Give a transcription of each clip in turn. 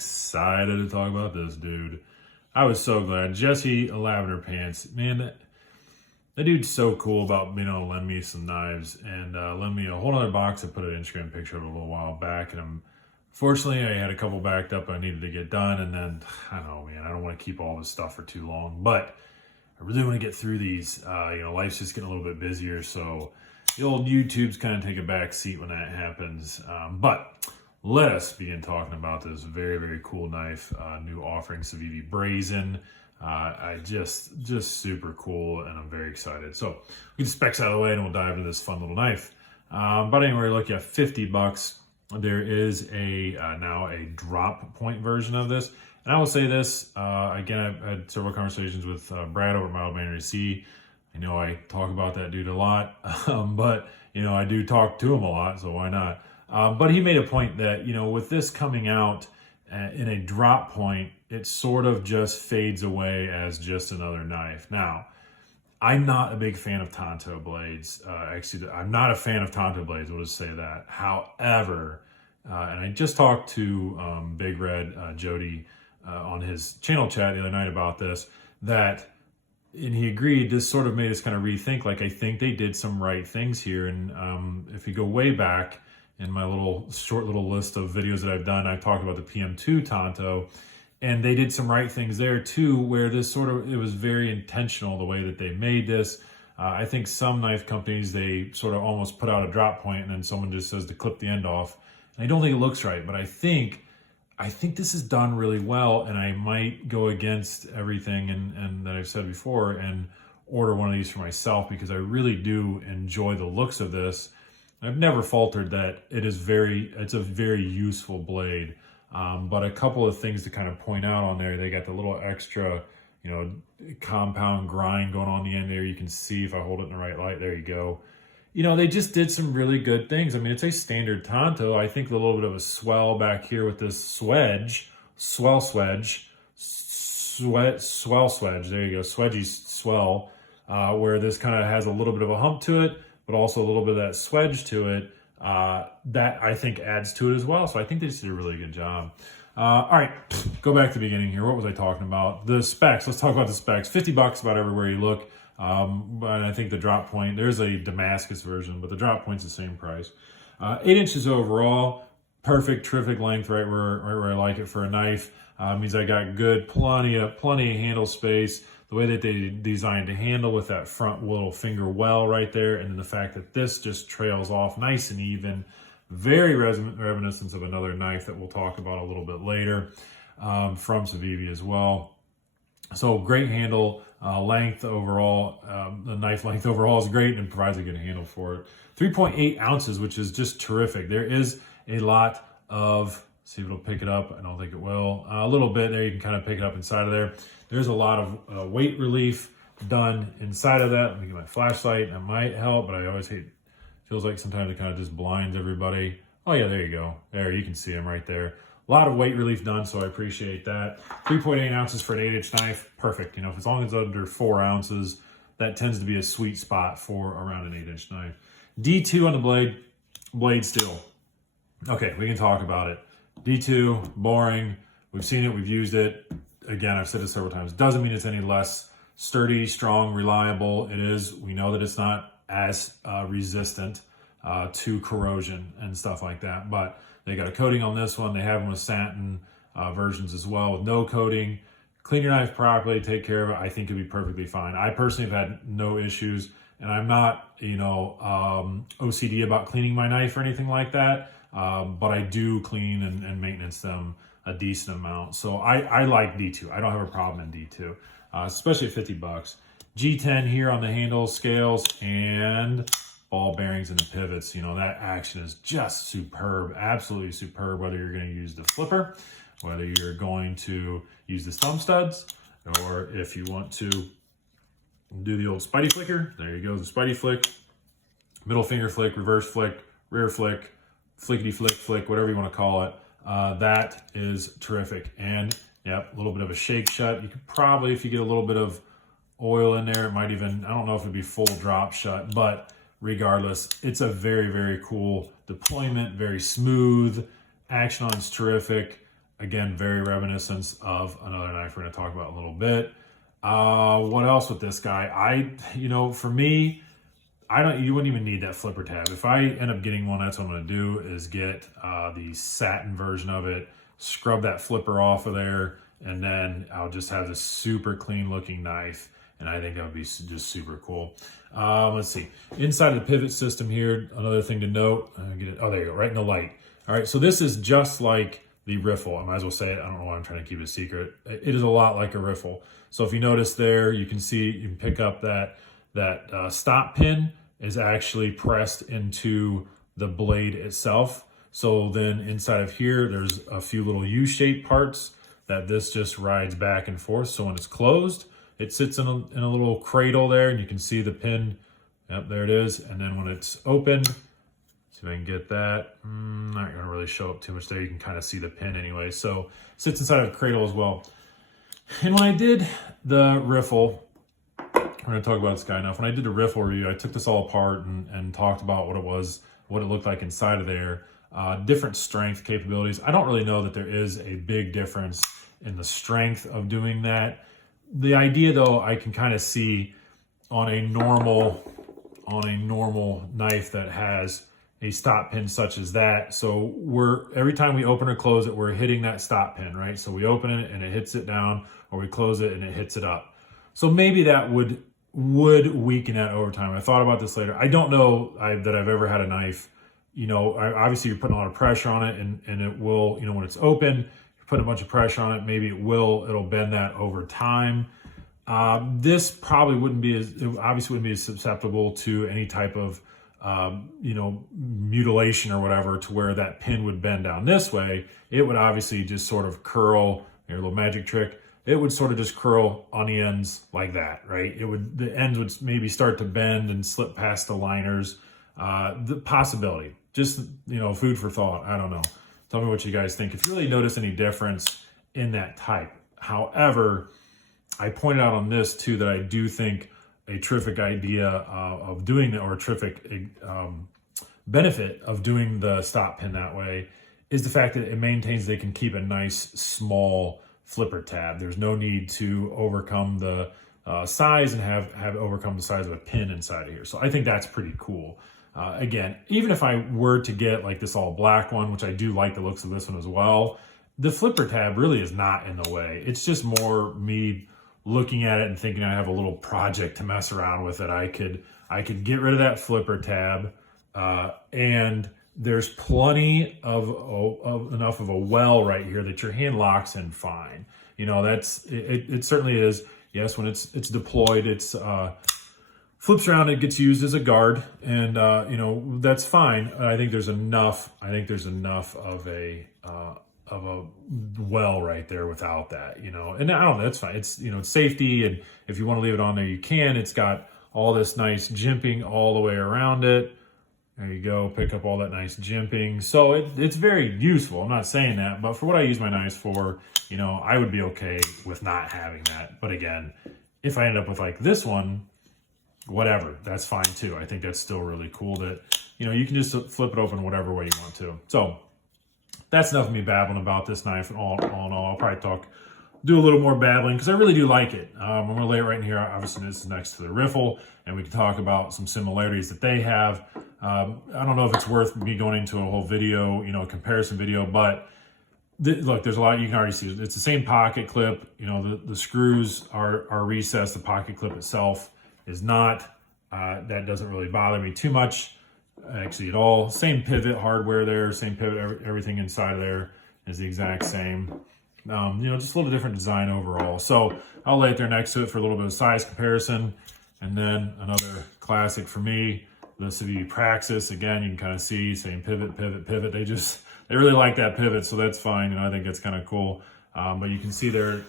excited to talk about this, dude. I was so glad. Jesse Lavender Pants, man, that dude's so cool about being able to lend me some knives and lend me a whole other box. I put an Instagram picture of it a little while back, and fortunately I had a couple backed up I needed to get done, and then I don't know, man, I don't want to keep all this stuff for too long, but I really want to get through these. Life's just getting a little bit busier, so the old YouTube's kind of take a back seat when that happens. But let us begin talking about this very, very cool knife, new offering, Civivi Brazen. I just super cool, and I'm very excited. So we get the specs out of the way, and we'll dive into this fun little knife. But anyway, look at $50. There is now a drop point version of this. And I will say this, again, I've had several conversations with Brad over at Model Banner C. I know I talk about that dude a lot, but, I do talk to him a lot, so why not? But he made a point that, with this coming out in a drop point, it sort of just fades away as just another knife. Now, I'm not a big fan of Tanto blades. Actually, I'm not a fan of Tanto blades, we'll just say that. However, and I just talked to Big Red Jody on his channel chat the other night about this, and he agreed, this sort of made us kind of rethink, I think they did some right things here. And if you go way back in my short little list of videos that I've done, I've talked about the PM2 Tanto, and they did some right things there too, where it was very intentional the way that they made this. I think some knife companies, they sort of almost put out a drop point and then someone just says to clip the end off. And I don't think it looks right, but I think this is done really well, and I might go against everything and that I've said before and order one of these for myself, because I really do enjoy the looks of this. I've never faltered that it's a very useful blade. But a couple of things to kind of point out on there, they got the little extra, compound grind going on the end there. You can see if I hold it in the right light, there you go. They just did some really good things. I mean, it's a standard Tanto. I think a little bit of a swell back here with this swell swedge, there you go, swedgy swell, where this kind of has a little bit of a hump to it, but also a little bit of that swedge to it. That I think adds to it as well. So I think they just did a really good job. All right, go back to the beginning here. What was I talking about? The specs. Let's talk about the specs. $50 about everywhere you look. But I think the drop point, there's a Damascus version, but the drop point's the same price. 8 inches overall, perfect, terrific length, right where I like it for a knife. Means I got plenty of handle space. The way that they designed the handle with that front little finger well right there, and then the fact that this just trails off nice and even, very reminiscent of another knife that we'll talk about a little bit later from Civivi as well. So great handle, length overall, the knife length overall is great and provides a good handle for it. 3.8 ounces, which is just terrific. There is a lot of, see if it'll pick it up. I don't think it will. A little bit there, you can kind of pick it up inside of there. There's a lot of weight relief done inside of that. Let me get my flashlight. That might help, but I always hate, feels like sometimes it kind of just blinds everybody. Oh yeah, there you go. There, you can see them right there. A lot of weight relief done, so I appreciate that. 3.8 ounces for an 8-inch knife, perfect. As long as it's under 4 ounces, that tends to be a sweet spot for around an 8-inch knife. D2 on the blade steel. Okay, we can talk about it. D2, boring. We've seen it, we've used it. Again, I've said it several times. Doesn't mean it's any less sturdy, strong, reliable. It is. We know that it's not as resistant to corrosion and stuff like that, but they got a coating on this one. They have them with satin versions as well with no coating. Clean your knife properly, take care of it. I think it'll be perfectly fine. I personally have had no issues, and I'm not, OCD about cleaning my knife or anything like that, but I do clean and maintenance them a decent amount. So I like D2. I don't have a problem in D2, especially at $50. G10 here on the handles, scales, and ball bearings and the pivots. That action is just superb, absolutely superb, whether you're going to use the flipper, whether you're going to use the thumb studs, or if you want to do the old Spidey flicker. There you go, the Spidey flick, middle finger flick, reverse flick, rear flick, flickety flick, whatever you want to call it. That is terrific. And yep, a little bit of a shake shut. You could probably, if you get a little bit of oil in there, it might even, I don't know if it'd be full drop shut, but regardless, it's a very, very cool deployment, very smooth. Action on is terrific. Again, very reminiscent of another knife we're going to talk about in a little bit. What else with this guy? For me, you wouldn't even need that flipper tab. If I end up getting one, that's what I'm going to do, is get the satin version of it, scrub that flipper off of there, and then I'll just have this super clean looking knife. And I think that would be just super cool. Let's see. Inside of the pivot system here, another thing to note. Oh, there you go, right in the light. All right, so this is just like the riffle. I might as well say it. I don't know why I'm trying to keep it a secret. It is a lot like a riffle. So if you notice there, you can see, you can pick up that stop pin is actually pressed into the blade itself. So then inside of here, there's a few little U-shaped parts that this just rides back and forth. So when it's closed, it sits in a little cradle there, and you can see the pin. Yep, there it is. And then when it's opened, see if I can get that. Not gonna really show up too much there. You can kind of see the pin anyway. So it sits inside of a cradle as well. And when I did the riffle, we're gonna talk about this guy now. When I did the riffle review, I took this all apart and talked about what it was, what it looked like inside of there. Different strength capabilities. I don't really know that there is a big difference in the strength of doing that. The idea, though, I can kind of see on a normal knife that has a stop pin such as that. So every time we open or close it, we're hitting that stop pin, right? So we open it and it hits it down, or we close it and it hits it up. So maybe that would weaken that over time. I thought about this later. I don't know that I've ever had a knife. Obviously you're putting a lot of pressure on it, and it will, when it's open, put a bunch of pressure on it, maybe it'll bend that over time. This probably obviously wouldn't be as susceptible to any type of, mutilation or whatever, to where that pin would bend down this way. It would obviously just sort of curl, your little magic trick. It would sort of just curl on the ends like that, right? The ends would maybe start to bend and slip past the liners. The possibility, just, food for thought. I don't know. Tell me what you guys think. If you really notice any difference in that type. However, I pointed out on this too that I do think a terrific idea of doing it, or a terrific benefit of doing the stop pin that way, is the fact that it maintains, they can keep a nice small flipper tab. There's no need to overcome the size and have overcome the size of a pin inside of here. So I think that's pretty cool. Again, even if I were to get like this all black one, which I do like the looks of this one as well, the flipper tab really is not in the way. It's just more me looking at it and thinking I have a little project to mess around with it. I could get rid of that flipper tab, and there's plenty of enough of a well right here that your hand locks in fine. It certainly is. Yes, when it's deployed, it's flips around, it gets used as a guard, and that's fine. I think there's enough of a well right there without that, and I don't know, that's fine. It's it's safety, and if you want to leave it on there, you can. It's got all this nice jimping all the way around it. There you go, pick up all that nice jimping. So it's very useful. I'm not saying that, but for what I use my knives for, I would be okay with not having that. But again, if I end up with like this one, whatever, that's fine too. I think that's still really cool that, you can just flip it open whatever way you want to. So that's enough of me babbling about this knife. And all in all, I'll probably do a little more babbling because I really do like it. I'm going to lay it right in here. Obviously, this is next to the riffle, and we can talk about some similarities that they have. I don't know if it's worth me going into a whole video, comparison video, but look, there's a lot you can already see. It's the same pocket clip. The screws are recessed. The pocket clip itself is not. That doesn't really bother me too much, actually, at all. Same pivot hardware there, same pivot, everything inside of there is the exact same. Just a little different design overall. So I'll lay it there next to it for a little bit of size comparison. And then another classic for me, the Civivi Praxis. Again, you can kind of see, same pivot. They really like that pivot, so that's fine. I think that's kind of cool. But you can see they're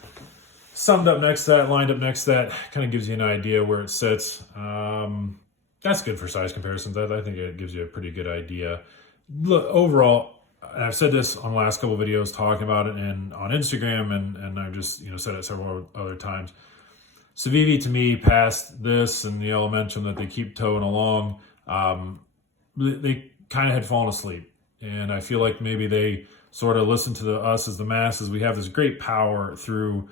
summed up next to that, lined up next to that, kind of gives you an idea where it sits. That's good for size comparisons. I think it gives you a pretty good idea. Look, overall, and I've said this on the last couple of videos talking about it and on Instagram, and I've just said it several other times. Civivi, to me, past this and the Elementum that they keep towing along, they kind of had fallen asleep. And I feel like maybe they sort of listen to us as the masses. We have this great power through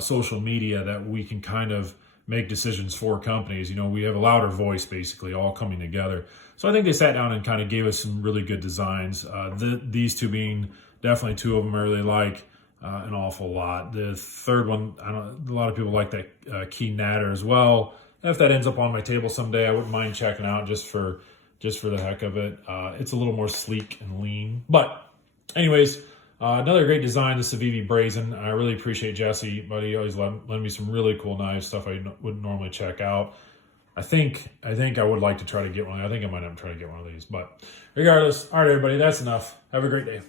social media that we can kind of make decisions for companies. You know, we have a louder voice basically all coming together. So I think they sat down and kind of gave us some really good designs. These two being definitely two of them I really like an awful lot. The third one, a lot of people like that key natter as well. If that ends up on my table someday, I wouldn't mind checking out just for the heck of it. It's a little more sleek and lean. But anyways, another great design, the Civivi Brazen. I really appreciate Jesse, buddy. He always lend me some really cool knives, stuff I wouldn't normally check out. I think I would like to try to get one. I think I might have to try to get one of these. But regardless, all right, everybody, that's enough. Have a great day.